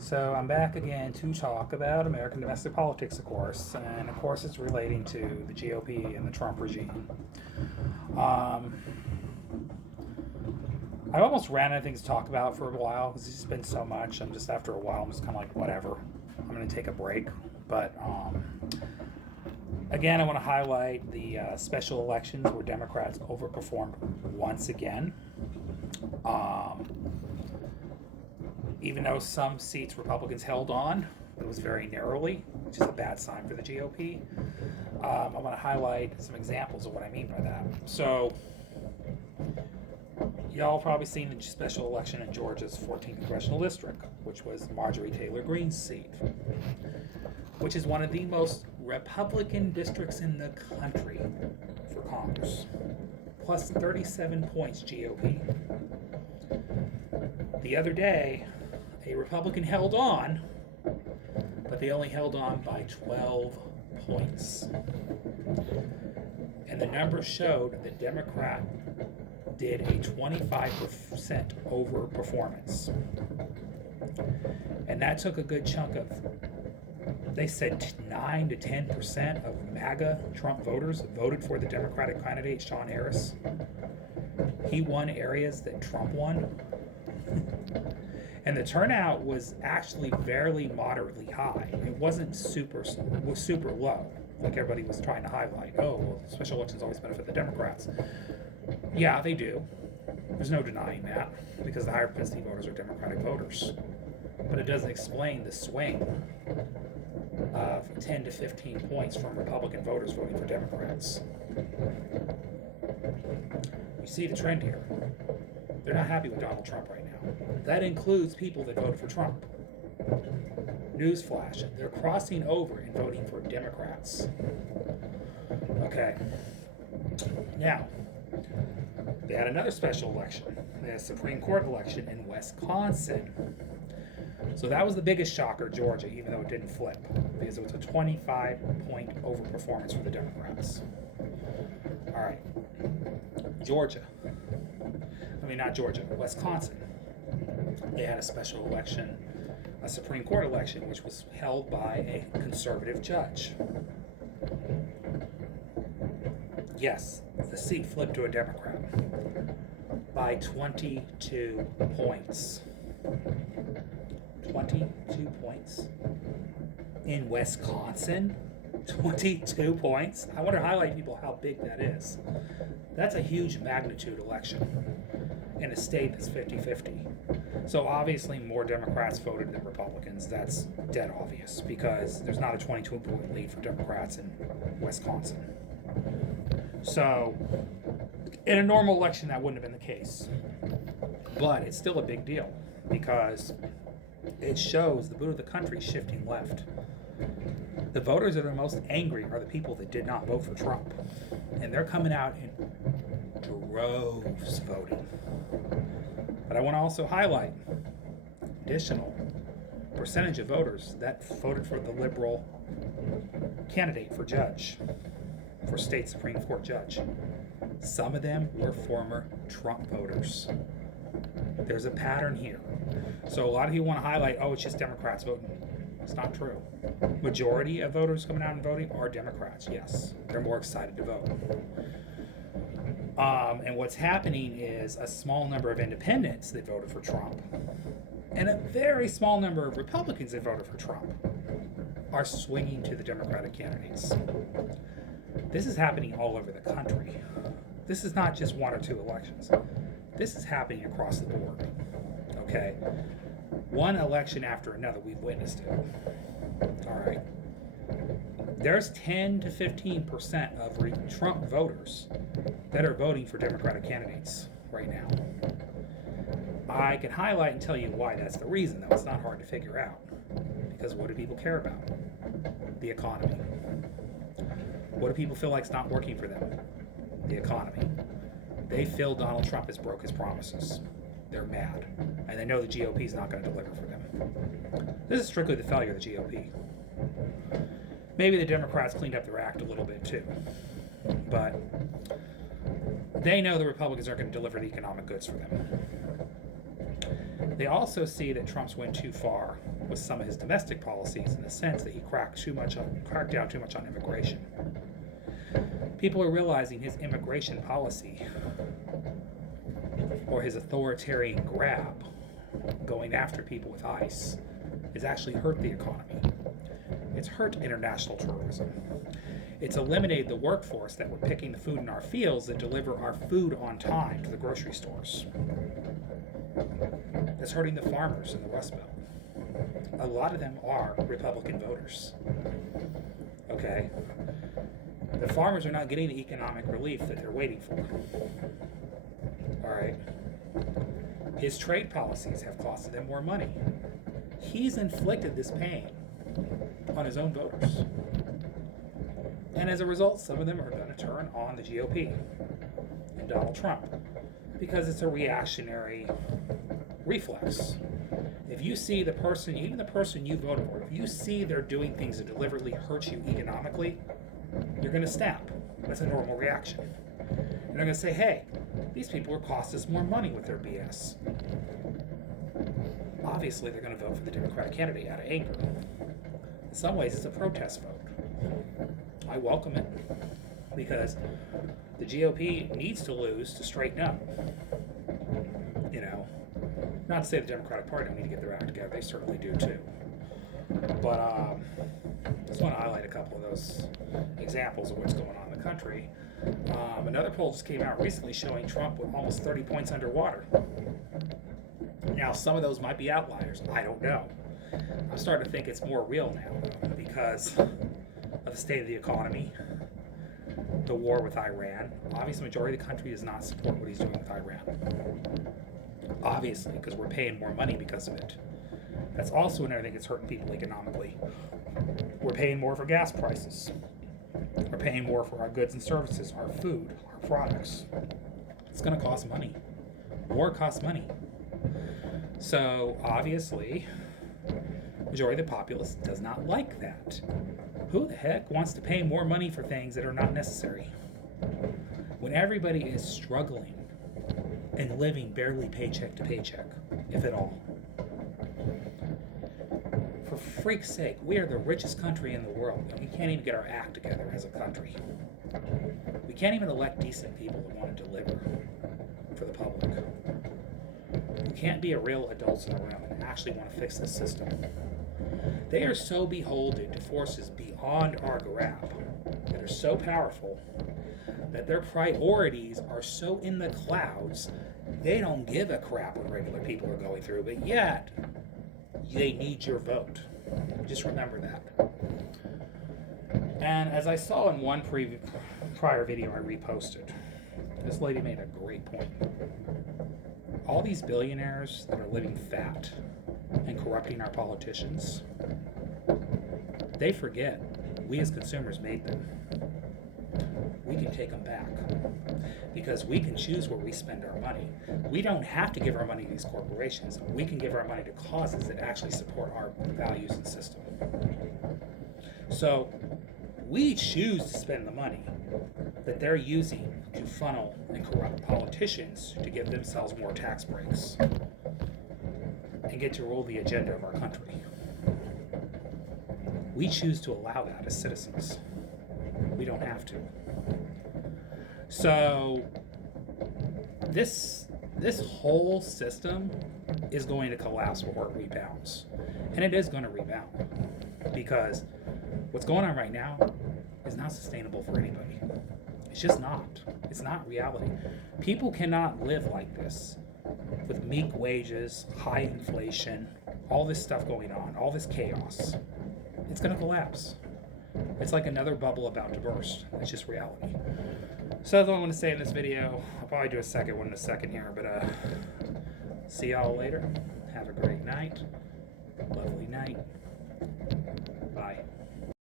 So I'm back again to talk about American domestic politics, of course, and of course it's relating to the GOP and the Trump regime. Um, I almost ran out of things to talk about for a while because it's just been so much. I'm just after a while, I'm just kind of like, whatever. I'm going to take a break. But again, I want to highlight the special elections where Democrats overperformed once again. Um, Even though some seats Republicans held on, it was very narrowly, which is a bad sign for the GOP. I want to highlight some examples of what I mean by that. So, y'all probably seen the special election in Georgia's 14th congressional district, which was Marjorie Taylor Greene's seat, which is one of the most Republican districts in the country for Congress, plus 37 points GOP. The other day, a Republican held on, but they only held on by 12 points. And the numbers showed the Democrat did a 25% overperformance. And that took a good chunk of, they said 9 to 10% of MAGA Trump voters voted for the Democratic candidate, Sean Harris. He won areas that Trump won. And the turnout was actually fairly moderately high. It wasn't super low, like everybody was trying to highlight. Oh, well, special elections always benefit the Democrats. Yeah, they do. There's no denying that, because the higher propensity voters are Democratic voters. But it doesn't explain the swing of 10 to 15 points from Republican voters voting for Democrats. You see the trend here. They're not happy with Donald Trump right now. That includes people that voted for Trump. Newsflash, they're crossing over and voting for Democrats. Okay. Now, they had another special election. They had a Supreme Court election in Wisconsin. So that was the biggest shocker, Georgia, even though it didn't flip, because it was a 25-point overperformance for the Democrats. All right. Georgia. Not Georgia, Wisconsin. They had a special election, a Supreme Court election, which was held by a conservative judge. Yes, the seat flipped to a Democrat by 22 points. 22 points in Wisconsin? 22 points? I want to highlight people how big that is. That's a huge magnitude election in a state that's 50-50. So obviously more Democrats voted than Republicans. That's dead obvious, because there's not a 22-point lead for Democrats in Wisconsin. So in a normal election, that wouldn't have been the case. But it's still a big deal, because it shows the mood of the country shifting left. The voters that are most angry are the people that did not vote for Trump. And they're coming out in droves voting. But I want to also highlight additional percentage of voters that voted for the liberal candidate for judge, for state Supreme Court judge. Some of them were former Trump voters. There's a pattern here. So a lot of people want to highlight, oh, it's just Democrats voting. It's not true. Majority of voters coming out and voting are Democrats, yes. They're more excited to vote. And what's happening is a small number of independents that voted for Trump and a very small number of Republicans that voted for Trump are swinging to the Democratic candidates. This is happening all over the country. This is not just one or two elections. This is happening across the board. Okay? One election after another, we've witnessed it. All right. There's 10 to 15% of Trump voters that are voting for Democratic candidates right now. I can highlight and tell you why that's the reason, though. It's not hard to figure out. Because what do people care about? The economy. What do people feel like is not working for them? The economy. They feel Donald Trump has broke his promises. They're mad. And they know the GOP is not going to deliver for them. This is strictly the failure of the GOP. Maybe the Democrats cleaned up their act a little bit too. But they know the Republicans aren't going to deliver the economic goods for them. They also see that Trump's went too far with some of his domestic policies in the sense that he cracked down too much on immigration. People are realizing his immigration policy, or his authoritarian grab, going after people with ICE, has actually hurt the economy. It's hurt international tourism. It's eliminated the workforce that were picking the food in our fields that deliver our food on time to the grocery stores. That's hurting the farmers in the Rust Belt. A lot of them are Republican voters. Okay? The farmers are not getting the economic relief that they're waiting for. All right? His trade policies have costed them more money. He's inflicted this pain on his own voters. And as a result, some of them are going to turn on the GOP and Donald Trump because it's a reactionary reflex. If you see the person, even the person you voted for, if you see they're doing things that deliberately hurt you economically, you're going to snap. That's a normal reaction. And they're going to say, hey, these people are costing us more money with their BS. Obviously, they're going to vote for the Democratic candidate out of anger. In some ways, it's a protest vote. I welcome it because the GOP needs to lose to straighten up. You know, not to say the Democratic Party don't need to get their act together. They certainly do too. But I just want to highlight a couple of those examples of what's going on in the country. Another poll just came out recently showing Trump with almost 30 points underwater. Now, some of those might be outliers. I don't know. I'm starting to think it's more real now, though, because of the state of the economy, the war with Iran. Obviously, the majority of the country does not support what he's doing with Iran. Obviously, because we're paying more money because of it. That's also another thing that's hurting people economically. We're paying more for gas prices. We're paying more for our goods and services, our food, our products. It's going to cost money. War costs money. So, obviously, the majority of the populace does not like that. Who the heck wants to pay more money for things that are not necessary? When everybody is struggling and living barely paycheck to paycheck, if at all. For freak's sake, we are the richest country in the world, and we can't even get our act together as a country. We can't even elect decent people that want to deliver for the public. We can't be a real adults in the room and actually want to fix this system. They are so beholden to forces beyond our grasp that are so powerful that their priorities are so in the clouds, they don't give a crap what regular people are going through, but yet they need your vote. Just remember that. And as I saw in one prior video I reposted, this lady made a great point. All these billionaires that are living fat and corrupting our politicians, they forget we as consumers made them. We can take them back because we can choose where we spend our money. We don't have to give our money to these corporations. We can give our money to causes that actually support our values and system. So we choose to spend the money that they're using to funnel and corrupt politicians to give themselves more tax breaks and get to rule the agenda of our country. We choose to allow that as citizens. We don't have to. So this whole system is going to collapse before it rebounds. And it is going to rebound because what's going on right now is not sustainable for anybody. It's just not. It's not reality. People cannot live like this with meek wages, high inflation, all this stuff going on, all this chaos. It's going to collapse. It's like another bubble about to burst. It's just reality. So that's all I'm going to say in this video. I'll probably do a second one in a second here, but see y'all later. Have a great night. Lovely night. Bye.